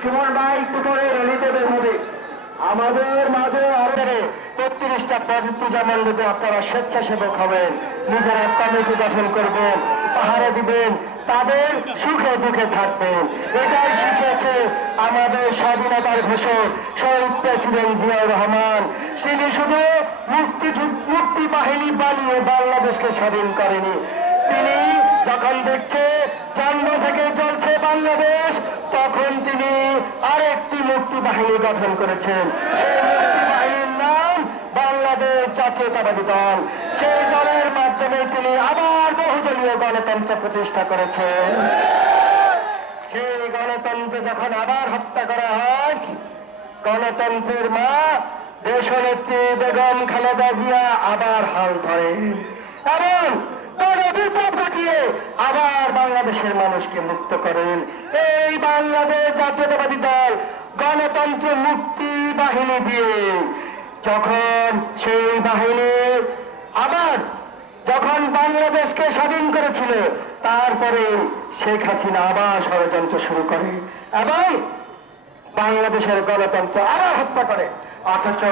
সুমন ভাই একটু পরে র্যালিতে বের হবে। আমাদের মাঝে আরো ৩৩টা পূজা মণ্ডপে আপনারা স্বেচ্ছাসেবক হবেন, নিজেরা কমিটি গঠন করবেন, পাহারা দিবেন, তাদের সুখে দুঃখে থাকবেন। এটাই শিখেছে আমাদের স্বাধীনতার ঘোষক শহীদ প্রেসিডেন্ট জিয়াউর রহমান। তিনি শুধু মুক্তি বাহিনী বানিয়ে বাংলাদেশকে স্বাধীন করেনি, তিনি যখন দেখছে জন্ম থেকে চলছে বাংলাদেশ, তখন তিনি আরেকটি মুক্তি বাহিনী গঠন করেছেন। সেই মুক্তি বাহিনীর নাম বাংলাদেশ জাতীয়তাবাদী দল। সেই দলের মাধ্যমে তিনি আবার বহুদলীয় গণতন্ত্র প্রতিষ্ঠা করেছেন। সেই গণতন্ত্র যখন আবার হত্যা করা হয়, গণতন্ত্রের মা দেশনেত্রী বেগম খালেদা জিয়া আবার হাল ধরেন এবং বিপ্লব ঘটিয়ে আবার বাংলাদেশের মানুষকে মুক্ত করেন। এই বাংলাদেশ জাতীয়তাবাদী দল গণতন্ত্র মুক্তি বাহিনী দিয়ে যখন সেই বাহিনী আবার যখন বাংলাদেশকে স্বাধীন করেছিল, তারপরে শেখ হাসিনা আবার ষড়যন্ত্র শুরু করে এবং বাংলাদেশের গণতন্ত্র আবার হত্যা করে। অথচ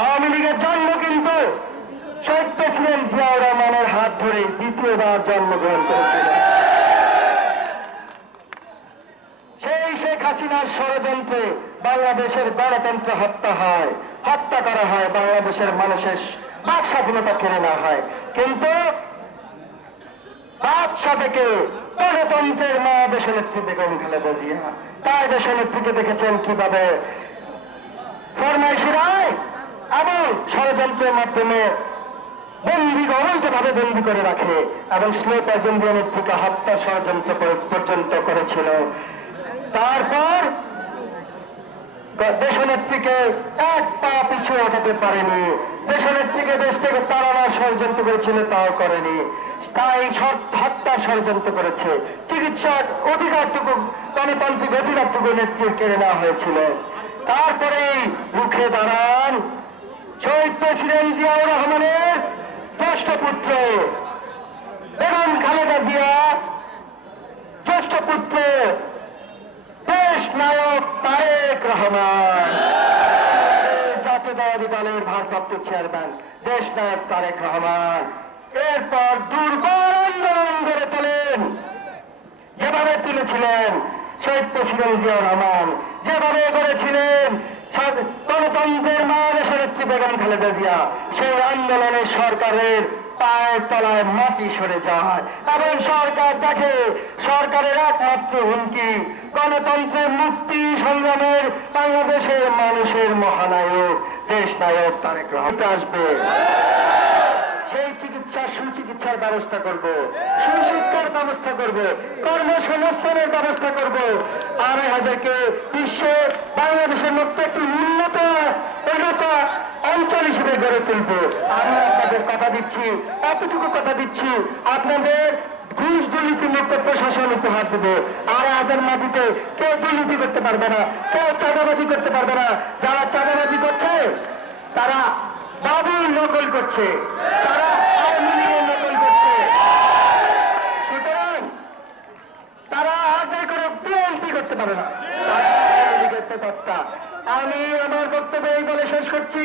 আওয়ামী লীগের জন্ম কিন্তু শহীদ প্রেসিডেন্ট জিয়াউর রহমানের হাত ধরে দ্বিতীয়বার জন্মগ্রহণ করেছিল। সেই শেখ হাসিনার ষড়যন্ত্রে বাংলাদেশের গণতন্ত্র হত্যা করা হয়, বাংলাদেশের মানুষের বাক স্বাধীনতা কেড়ে নেওয়া হয়। কিন্তু বাদশা থেকে গণতন্ত্রের মা দেশনেত্রী বেগম খালেদা জিয়া, তাই দেশনেত্রীকে দেখেছেন কিভাবে ফরমাইশি রায় এবং ষড়যন্ত্রের মাধ্যমে অবৈধভাবে বন্দী করে রাখে এবং স্লো পয়জেন্দ্রীয় নেত্রীকে হত্যা ষড়যন্ত্র পর্যন্ত করেছিল। তারপর দেশনেত্রীকে এক পা পিছু হটাতে পারেনি, দেশনেত্রীকে দেশ থেকে তাড়ানোর ষড়যন্ত্র করেছিল, তাও করেনি। তাই হত্যা ষড়যন্ত্র করেছে। চিকিৎসার অধিকারটুকু, গণতান্ত্রিক অধিকারটুকু নেত্রীর কেড়ে নেওয়া হয়েছিল। তারপরেই মুখে দাঁড়ান শহীদ প্রেসিডেন্ট জিয়াউর রহমানের জ্যেষ্ঠ পুত্র বেগম খালেদা জিয়া, জ্যেষ্ঠ পুত্র দেশ নায়ক তারেক রহমান, জাতীয়তাবাদী দলের ভারপ্রাপ্ত চেয়ারম্যান দেশ নায়ক তারেক রহমান। এরপর দুর্বল আন্দোলন গড়ে তোলেন, যেভাবে তুলেছিলেন শহীদ প্রেসিডেন্ট জিয়াউর রহমান, যেভাবে গড়েছিলেন গণতন্ত্রের মা দেশনেত্রী বেগম খালেদা জিয়া। সেই আন্দোলনে সরকারের পায়ের তলায় মাটি সরে যায় এবং সরকার দেখে সরকারের একমাত্র হুমকি গণতন্ত্রের মুক্তি সংগ্রামের বাংলাদেশের মানুষের মহানায়ক দেশ নায়ক তারেক রহমান আসবে। সেই সুচিকিৎসার ব্যবস্থা করব, সুশিক্ষার ব্যবস্থা করব, কর্মসংস্থানের ব্যবস্থা করব। ২,৫০০কে বিশ্বে বাংলাদেশের মধ্যে একটি উন্নত অঞ্চল হিসেবে গড়ে তুলব। আমি আপনাদের কথা দিচ্ছি, এতটুকু কথা দিচ্ছি, আপনাদের ঘুষ দুর্নীতি মুক্ত প্রশাসন উপহার দেব। আর আজের মাটিতে কেউ দুর্নীতি করতে পারবে না, কেউ চাঁদাবাজি করতে পারবে না। যারা চাঁদাবাজি করছে তারা বাবুর নকল করছে, তারা আওয়ামী লীগের নকল করছে। সুতরাং তারা আজ করে বিএনপি করতে পারে না, আমি আমার বক্তব্য এই বলে শেষ করছি,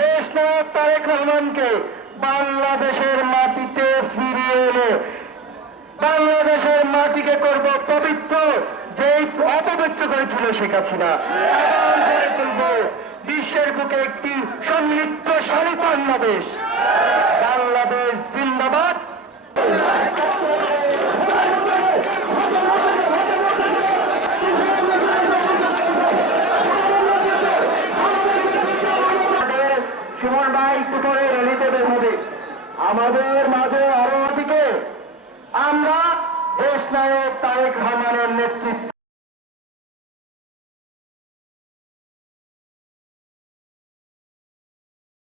দেশ নায়ক তারেক রহমানকে বাংলাদেশের মাটিতে ফিরিয়ে এনে বাংলাদেশের মাটিকে করব পবিত্র, যেই অপবিত্র করেছিল শেখ হাসিনা। গড়ে তুলব বিশ্বের বুকে একটি সমৃদ্ধশালী বাংলাদেশ। বাংলাদেশ জিন্দাবাদ। সুমন ভাই একটু পরে র্যালিতে বের হবে। আমাদের মাঝে আরো দিকে আমরা দেশ নায়ক তারেক রহমানের নেতৃত্ব